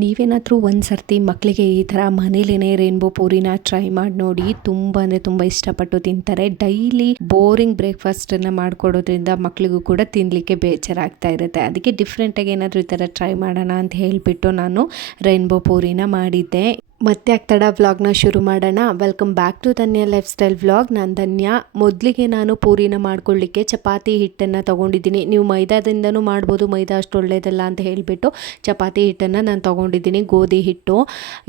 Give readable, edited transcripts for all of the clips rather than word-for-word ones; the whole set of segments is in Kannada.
ನೀವೇನಾದರೂ ಒಂದು ಸರ್ತಿ ಮಕ್ಕಳಿಗೆ ಈ ಥರ ಮನೇಲೇನೆ ರೇನ್ಬೋ ಪೂರಿನ ಟ್ರೈ ಮಾಡಿ ನೋಡಿ. ತುಂಬ ಅಂದರೆ ತುಂಬ ಇಷ್ಟಪಟ್ಟು ತಿಂತಾರೆ. ಡೈಲಿ ಬೋರಿಂಗ್ ಬ್ರೇಕ್ಫಾಸ್ಟನ್ನು ಮಾಡಿಕೊಡೋದ್ರಿಂದ ಮಕ್ಕಳಿಗೂ ಕೂಡ ತಿನ್ನಲಿಕ್ಕೆ ಬೇಜಾರಾಗ್ತಾ ಇರುತ್ತೆ. ಅದಕ್ಕೆ ಡಿಫ್ರೆಂಟಾಗಿ ಏನಾದರೂ ಈ ಥರ ಟ್ರೈ ಮಾಡೋಣ ಅಂತ ಹೇಳಿಬಿಟ್ಟು ನಾನು ರೇನ್ಬೋ ಪೂರಿನ ಮಾಡಿದ್ದೆ. ಮತ್ತೆ ಆಗ್ತಡ ವ್ಲಾಗ್ನ ಶುರು ಮಾಡೋಣ. Welcome back to Dhanya lifestyle vlog. ನಾನು ಧನ್ಯ. ಮೊದಲಿಗೆ ನಾನು ಪೂರಿನ ಮಾಡ್ಕೊಳ್ಳಿಕ್ಕೆ ಚಪಾತಿ ಹಿಟ್ಟನ್ನು ತೊಗೊಂಡಿದ್ದೀನಿ. ನೀವು ಮೈದಾದಿಂದನೂ ಮಾಡ್ಬೋದು, ಮೈದಾ ಅಷ್ಟು ಒಳ್ಳೆಯದಲ್ಲ ಅಂತ ಹೇಳಿಬಿಟ್ಟು ಚಪಾತಿ ಹಿಟ್ಟನ್ನು ನಾನು ತೊಗೊಂಡಿದ್ದೀನಿ, ಗೋಧಿ ಹಿಟ್ಟು.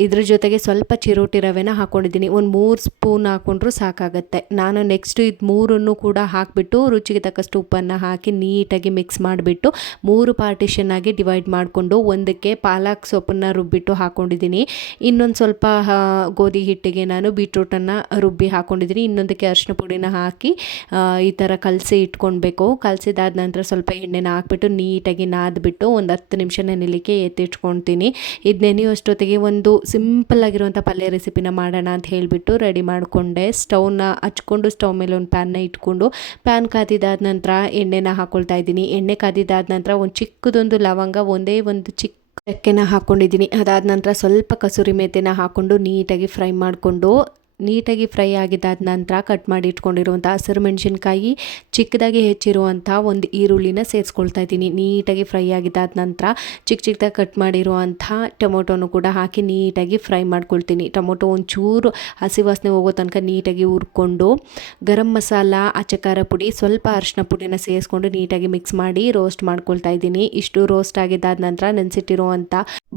ಇದ್ರ ಜೊತೆಗೆ ಸ್ವಲ್ಪ ಚಿರೋಟಿ ರವೆನ ಹಾಕ್ಕೊಂಡಿದ್ದೀನಿ. ಒಂದು 3 ಸ್ಪೂನ್ ಹಾಕ್ಕೊಂಡ್ರೂ ಸಾಕಾಗುತ್ತೆ. ನಾನು ನೆಕ್ಸ್ಟು ಇದು 3 ಕೂಡ ಹಾಕಿಬಿಟ್ಟು ರುಚಿಗೆ ತಕ್ಕಷ್ಟು ಉಪ್ಪನ್ನು ಹಾಕಿ ನೀಟಾಗಿ ಮಿಕ್ಸ್ ಮಾಡಿಬಿಟ್ಟು 3 ಪಾರ್ಟಿಷನ್ ಆಗಿ ಡಿವೈಡ್ ಮಾಡಿಕೊಂಡು ಒಂದಕ್ಕೆ ಪಾಲಕ್ ಸೊಪ್ಪನ್ನು ರುಬ್ಬಿಟ್ಟು ಹಾಕ್ಕೊಂಡಿದ್ದೀನಿ. ಇನ್ನೊಂದು ಸ್ವಲ್ಪ ಗೋಧಿ ಹಿಟ್ಟಿಗೆ ನಾನು ಬೀಟ್ರೂಟನ್ನು ರುಬ್ಬಿ ಹಾಕ್ಕೊಂಡಿದ್ದೀನಿ. ಇನ್ನೊಂದಕ್ಕೆ ಅರಿಶಿನ ಪುಡಿನ ಹಾಕಿ ಈ ಥರ ಕಲಸಿ ಇಟ್ಕೊಳ್ಬೇಕು. ಕಲಸಿದಾದ ನಂತರ ಸ್ವಲ್ಪ ಎಣ್ಣೆನ ಹಾಕ್ಬಿಟ್ಟು ನೀಟಾಗಿ ನಾದ್ಬಿಟ್ಟು ಒಂದು 10 ನಿಮಿಷ ನೆನೆಲಿಕ್ಕೆ ಎತ್ತಿಟ್ಕೊಳ್ತೀನಿ. ಇದು ನೆನೆಯುವಷ್ಟೊತ್ತಿಗೆ ಒಂದು ಸಿಂಪಲ್ ಆಗಿರುವಂಥ ಪಲ್ಯ ರೆಸಿಪಿನ ಮಾಡೋಣ ಅಂತ ಹೇಳಿಬಿಟ್ಟು ರೆಡಿ ಮಾಡಿಕೊಂಡೆ. ಸ್ಟವ್ನ ಹಚ್ಕೊಂಡು ಸ್ಟವ್ ಮೇಲೆ ಒಂದು ಪ್ಯಾನ್ನ ಇಟ್ಕೊಂಡು ಪ್ಯಾನ್ ಕಾದಿದಾದ ನಂತರ ಎಣ್ಣೆನ ಹಾಕ್ಕೊಳ್ತಾ ಇದ್ದೀನಿ. ಎಣ್ಣೆ ಕಾದಿದಾದ ನಂತರ ಒಂದು ಚಿಕ್ಕದೊಂದು ಲವಂಗ, ಒಂದೇ ಒಂದು ಚಿಕ್ಕ ಚಕ್ಕೆನ ಹಾಕ್ಕೊಂಡಿದ್ದೀನಿ. ಅದಾದ ನಂತರ ಸ್ವಲ್ಪ ಕಸೂರಿ ಮೇಥಿನ ಹಾಕ್ಕೊಂಡು ನೀಟಾಗಿ ಫ್ರೈ ಮಾಡಿಕೊಂಡು, ನೀಟಾಗಿ ಫ್ರೈ ಆಗಿದ್ದಾದ ನಂತರ ಕಟ್ ಮಾಡಿ ಇಟ್ಕೊಂಡಿರುವಂಥ ಹಸಿರು ಮೆಣಸಿನ್ಕಾಯಿ, ಚಿಕ್ಕದಾಗಿ ಹೆಚ್ಚಿರುವಂಥ ಒಂದು ಈರುಳ್ಳಿನ ಸೇರಿಸ್ಕೊಳ್ತಾ ಇದ್ದೀನಿ. ನೀಟಾಗಿ ಫ್ರೈ ಆಗಿದ್ದಾದ ನಂತರ ಚಿಕ್ಕದಾಗಿ ಕಟ್ ಮಾಡಿರುವಂಥ ಟೊಮೊಟೊನು ಕೂಡ ಹಾಕಿ ನೀಟಾಗಿ ಫ್ರೈ ಮಾಡ್ಕೊಳ್ತೀನಿ. ಟೊಮೊಟೊ ಒಂಚೂರು ಹಸಿ ವಾಸನೆ ಹೋಗೋ ತನಕ ನೀಟಾಗಿ ಹುರ್ಕೊಂಡು ಗರಂ ಮಸಾಲ, ಅಚ್ಚಕಾರ ಪುಡಿ, ಸ್ವಲ್ಪ ಅರಿಶಿನ ಪುಡಿನ ಸೇರಿಸ್ಕೊಂಡು ನೀಟಾಗಿ ಮಿಕ್ಸ್ ಮಾಡಿ ರೋಸ್ಟ್ ಮಾಡ್ಕೊಳ್ತಾ ಇದ್ದೀನಿ. ಇಷ್ಟು ರೋಸ್ಟ್ ಆಗಿದ್ದಾದ ನಂತರ ನೆನೆಸಿಟ್ಟಿರುವಂಥ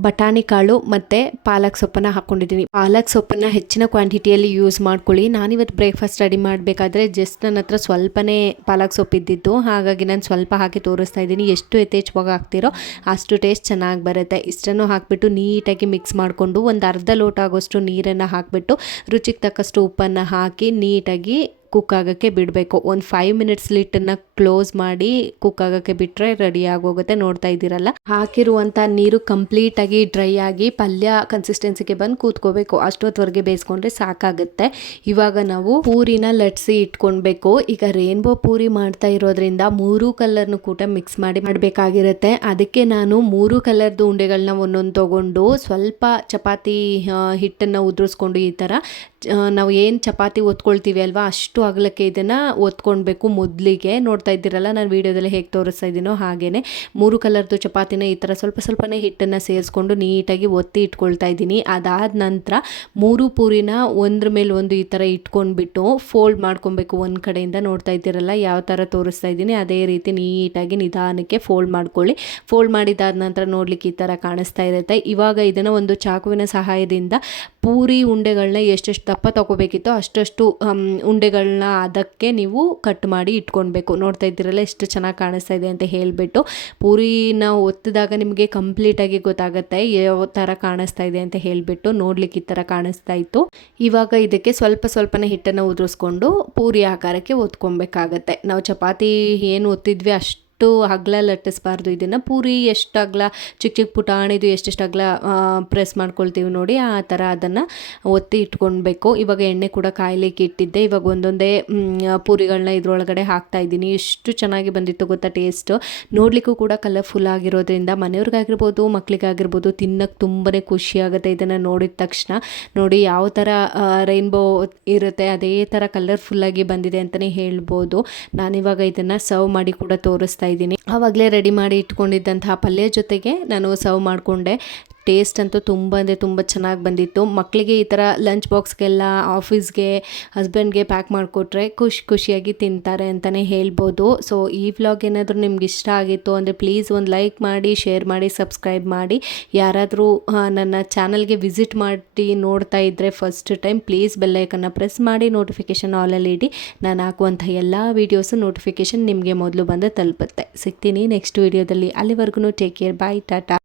ಬಟಾಣಿ ಕಾಳು ಮತ್ತು ಪಾಲಕ್ ಸೊಪ್ಪನ್ನು ಹಾಕ್ಕೊಂಡಿದ್ದೀನಿ. ಪಾಲಕ್ ಸೊಪ್ಪನ್ನು ಹೆಚ್ಚಿನ ಕ್ವಾಂಟಿಟಿಯಲ್ಲಿ ಯೂಸ್ ಮಾಡ್ಕೊಳ್ಳಿ. ನಾನಿವತ್ತು ಬ್ರೇಕ್ಫಾಸ್ಟ್ ರೆಡಿ ಮಾಡಬೇಕಾದ್ರೆ ಜಸ್ಟ್ ನನ್ನ ಹತ್ರ ಸ್ವಲ್ಪನೇ ಪಾಲಕ್ ಸೊಪ್ಪಿದ್ದಿತ್ತು, ಹಾಗಾಗಿ ನಾನು ಸ್ವಲ್ಪ ಹಾಕಿ ತೋರಿಸ್ತಾ ಇದ್ದೀನಿ. ಎಷ್ಟು ಯಥೇಚ್ಛವಾಗಿ ಹಾಕ್ತಿರೋ ಅಷ್ಟು ಟೇಸ್ಟ್ ಚೆನ್ನಾಗಿ ಬರುತ್ತೆ. ಇಷ್ಟನ್ನು ಹಾಕಿಬಿಟ್ಟು ನೀಟಾಗಿ ಮಿಕ್ಸ್ ಮಾಡಿಕೊಂಡು ಒಂದು ಅರ್ಧ ಲೋಟ ಆಗೋಷ್ಟು ನೀರನ್ನು ಹಾಕಿಬಿಟ್ಟು ರುಚಿಗೆ ತಕ್ಕಷ್ಟು ಉಪ್ಪನ್ನು ಹಾಕಿ ನೀಟಾಗಿ ಕುಕ್ ಆಗೋಕ್ಕೆ ಬಿಡಬೇಕು. ಒಂದು 5 ಮಿನಿಟ್ಸ್ ಲಿಟ್ಟನ್ನು ಕ್ಲೋಸ್ ಮಾಡಿ ಕುಕ್ ಆಗೋಕ್ಕೆ ಬಿಟ್ಟರೆ ರೆಡಿ ಆಗೋಗುತ್ತೆ. ನೋಡ್ತಾ ಇದ್ದೀರಲ್ಲ, ಹಾಕಿರುವಂಥ ನೀರು ಕಂಪ್ಲೀಟಾಗಿ ಡ್ರೈ ಆಗಿ ಪಲ್ಯ ಕನ್ಸಿಸ್ಟೆನ್ಸಿಗೆ ಬಂದು ಕೂತ್ಕೋಬೇಕು. ಅಷ್ಟೊತ್ತವರೆಗೆ ಬೇಯಿಸ್ಕೊಂಡ್ರೆ ಸಾಕಾಗುತ್ತೆ. ಇವಾಗ ನಾವು ಪೂರಿನ ಲಟ್ಸಿ ಇಟ್ಕೊಳ್ಬೇಕು. ಈಗ ರೇನ್ಬೋ ಪೂರಿ ಮಾಡ್ತಾ ಇರೋದ್ರಿಂದ 3 ಕಲರ್ನು ಕೂಡ ಮಿಕ್ಸ್ ಮಾಡಿ ಮಾಡಬೇಕಾಗಿರುತ್ತೆ. ಅದಕ್ಕೆ ನಾನು 3 ಕಲರ್ದು ಉಂಡೆಗಳನ್ನ ಒಂದೊಂದು ತೊಗೊಂಡು ಸ್ವಲ್ಪ ಚಪಾತಿ ಹಿಟ್ಟನ್ನು ಉದುರಿಸ್ಕೊಂಡು ಈ ಥರ ನಾವು ಏನು ಚಪಾತಿ ಒತ್ಕೊಳ್ತೀವಿ ಅಲ್ವಾ, ಅಷ್ಟು ಅಗಲಕ್ಕೆ ಇದನ್ನು ಒತ್ಕೊಳ್ಬೇಕು. ಮೊದಲಿಗೆ ನೋಡ್ತಾ ಇದ್ದೀರಲ್ಲ, ನಾನು ವೀಡಿಯೋದಲ್ಲಿ ಹೇಗೆ ತೋರಿಸ್ತಾ ಇದ್ದೀನೋ ಹಾಗೇ 3 ಕಲರ್ದು ಚಪಾತಿನ ಈ ಥರ ಸ್ವಲ್ಪನೇ ಹಿಟ್ಟನ್ನು ಸೇರಿಸ್ಕೊಂಡು ನೀಟಾಗಿ ಒತ್ತಿ ಇಟ್ಕೊಳ್ತಾ ಇದ್ದೀನಿ. ಅದಾದ ನಂತರ 3 ಪೂರಿನ ಒಂದ್ರ ಮೇಲೆ ಒಂದು ಈ ಥರ ಇಟ್ಕೊಂಡ್ಬಿಟ್ಟು ಫೋಲ್ಡ್ ಮಾಡ್ಕೊಬೇಕು ಒಂದು ಕಡೆಯಿಂದ. ನೋಡ್ತಾ ಇದ್ದೀರಲ್ಲ ಯಾವ ಥರ ತೋರಿಸ್ತಾ ಇದ್ದೀನಿ, ಅದೇ ರೀತಿ ನೀಟಾಗಿ ನಿಧಾನಕ್ಕೆ ಫೋಲ್ಡ್ ಮಾಡ್ಕೊಳ್ಳಿ. ಫೋಲ್ಡ್ ಮಾಡಿದಾದ ನಂತರ ನೋಡ್ಲಿಕ್ಕೆ ಈ ಥರ ಕಾಣಿಸ್ತಾ ಇರುತ್ತೆ. ಇವಾಗ ಇದನ್ನು ಒಂದು ಚಾಕುವಿನ ಸಹಾಯದಿಂದ ಪೂರಿ ಉಂಡೆಗಳನ್ನ ಎಷ್ಟೆಷ್ಟು ದಪ್ಪ ತೊಗೋಬೇಕಿತ್ತೋ ಅಷ್ಟಷ್ಟು ಉಂಡೆಗಳನ್ನ ಅದಕ್ಕೆ ನೀವು ಕಟ್ ಮಾಡಿ ಇಟ್ಕೊಳ್ಬೇಕು. ನೋಡ್ತಾ ಇದ್ದೀರಲ್ಲ ಎಷ್ಟು ಚೆನ್ನಾಗಿ ಕಾಣಿಸ್ತಾ ಇದೆ ಅಂತ ಹೇಳಿಬಿಟ್ಟು ಪೂರಿನ ಒತ್ತಿದಾಗ ನಿಮಗೆ ಕಂಪ್ಲೀಟಾಗಿ ಗೊತ್ತಾಗುತ್ತೆ ಯಾವ ಥರ ಕಾಣಿಸ್ತಾ ಇದೆ ಅಂತ ಹೇಳಿಬಿಟ್ಟು. ನೋಡ್ಲಿಕ್ಕೆ ಈ ಥರ ಕಾಣಿಸ್ತಾ ಇತ್ತು. ಇವಾಗ ಇದಕ್ಕೆ ಸ್ವಲ್ಪನೇ ಹಿಟ್ಟನ್ನು ಉದುರಿಸ್ಕೊಂಡು ಪೂರಿ ಆಕಾರಕ್ಕೆ ಒತ್ಕೊಬೇಕಾಗತ್ತೆ. ನಾವು ಚಪಾತಿ ಏನು ಒತ್ತಿದ್ವಿ ಅಷ್ಟು ಅಗಲ ಲಟ್ಟಿಸ್ಬಾರ್ದು. ಇದನ್ನು ಪೂರಿ ಎಷ್ಟು ಅಗಲ ಚಿಕ್ಕ ಪುಟಾಣಿದು ಎಷ್ಟೆಷ್ಟು ಅಗಲ ಪ್ರೆಸ್ ಮಾಡ್ಕೊಳ್ತೀವಿ ನೋಡಿ, ಆ ಥರ ಅದನ್ನು ಒತ್ತಿ ಇಟ್ಕೊಳ್ಬೇಕು. ಇವಾಗ ಎಣ್ಣೆ ಕೂಡ ಕಾಯ್ಲಿಕ್ಕೆ ಇಟ್ಟಿದ್ದೆ. ಇವಾಗ ಒಂದೊಂದೇ ಪೂರಿಗಳನ್ನ ಇದ್ರೊಳಗಡೆ ಹಾಕ್ತಾ ಇದ್ದೀನಿ. ಎಷ್ಟು ಚೆನ್ನಾಗಿ ಬಂದಿತ್ತು ಗೊತ್ತಾ ಟೇಸ್ಟ್. ನೋಡಲಿಕ್ಕೂ ಕೂಡ ಕಲರ್ಫುಲ್ ಆಗಿರೋದ್ರಿಂದ ಮನೆಯವ್ರಿಗಾಗಿರ್ಬೋದು ಮಕ್ಕಳಿಗಾಗಿರ್ಬೋದು ತಿನ್ನೋಕ್ಕೆ ತುಂಬಾ ಖುಷಿಯಾಗುತ್ತೆ. ಇದನ್ನು ನೋಡಿದ ತಕ್ಷಣ ನೋಡಿ ಯಾವ ಥರ ರೈನ್ಬೋ ಇರುತ್ತೆ ಅದೇ ಥರ ಕಲರ್ಫುಲ್ಲಾಗಿ ಬಂದಿದೆ ಅಂತಲೇ ಹೇಳ್ಬೋದು. ನಾನಿವಾಗ ಇದನ್ನು ಸರ್ವ್ ಮಾಡಿ ಕೂಡ ತೋರಿಸ್ತಾ ಇದ್ದೀನಿ. ಆವಾಗಲೇ ರೆಡಿ ಮಾಡಿ ಇಟ್ಕೊಂಡಿದ್ದಂತಹ ಪಲ್ಯ ಜೊತೆಗೆ ನಾನು ಸರ್ವ್ ಮಾಡಿಕೊಂಡೆ. ಟೇಸ್ಟ್ ಅಂತೂ ತುಂಬ ಚೆನ್ನಾಗಿ ಬಂದಿತ್ತು. ಮಕ್ಕಳಿಗೆ ಈ ಥರ ಲಂಚ್ ಬಾಕ್ಸ್ಗೆಲ್ಲ, ಆಫೀಸ್ಗೆ, ಹಸ್ಬೆಂಡ್ಗೆ ಪ್ಯಾಕ್ ಮಾಡಿಕೊಟ್ರೆ ಖುಷಿಯಾಗಿ ತಿಂತಾರೆ ಅಂತಲೇ ಹೇಳ್ಬೋದು. ಸೊ ಈ ವ್ಲಾಗ್ ಏನಾದರೂ ನಿಮ್ಗೆ ಇಷ್ಟ ಆಗಿತ್ತು ಅಂದರೆ ಪ್ಲೀಸ್ ಒಂದು ಲೈಕ್ ಮಾಡಿ, ಶೇರ್ ಮಾಡಿ, ಸಬ್ಸ್ಕ್ರೈಬ್ ಮಾಡಿ. ಯಾರಾದರೂ ನನ್ನ ಚಾನಲ್ಗೆ ವಿಸಿಟ್ ಮಾಡಿ ನೋಡ್ತಾ ಇದ್ದರೆ ಫಸ್ಟ್ ಟೈಮ್ ಪ್ಲೀಸ್ ಬೆಲ್ಲೈಕನ್ನು ಪ್ರೆಸ್ ಮಾಡಿ ನೋಟಿಫಿಕೇಷನ್ ಆಲಲ್ಲಿ ಇಡಿ. ನಾನು ಹಾಕುವಂಥ ಎಲ್ಲ ವೀಡಿಯೋಸು ನೋಟಿಫಿಕೇಷನ್ ನಿಮಗೆ ಮೊದಲು ಬಂದು ತಲುಪುತ್ತೆ. ಸಿಗ್ತೀನಿ ನೆಕ್ಸ್ಟ್ ವೀಡಿಯೋದಲ್ಲಿ. ಅಲ್ಲಿವರೆಗೂ ಟೇಕ್ ಕೇರ್, ಬಾಯ್, ಟಾಟಾ.